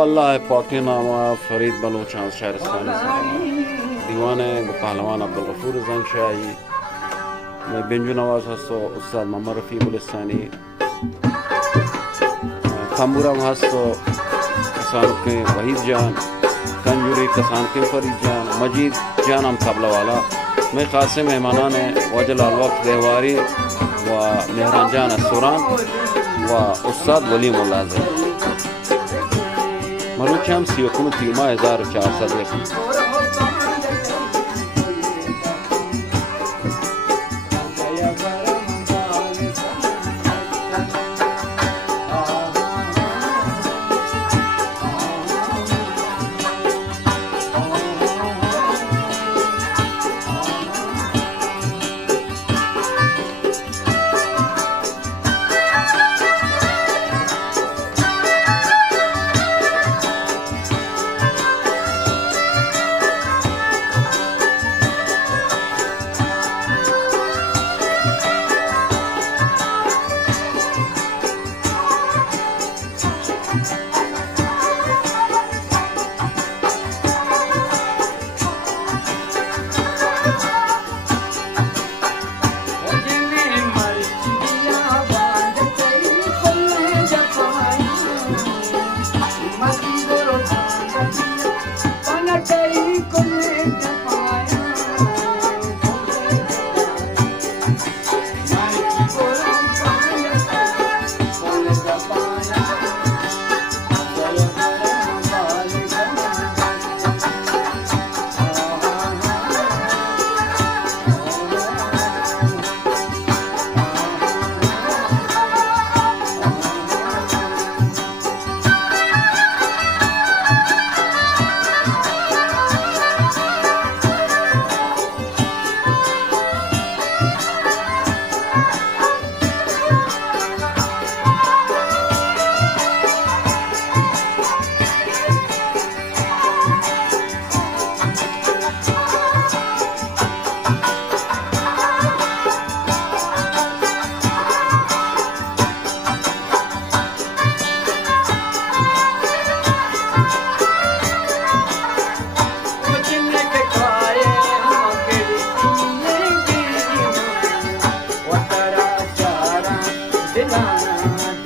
अल्लाह पाके नामा फरीद बलोचान शहरस्तानी दीवान पहलवान अब्दुल गफूर जंग शाही मैं बिंजू नवाज हस्तो उस्ताद मोहम्मद रफ़ीकुल इस्लानी खम्बुरा हस्तो कसान के वहीद जान कंजूरी कसान के फरीद जान मजीद जान हम तबला वाला मैं खासे मेहमानान है वजल अलवक्त देवारी व मेहरान जान असुरान व उस्ताद वली मुलाज़िम मरुचम सियकुन तीमा 1401 Dina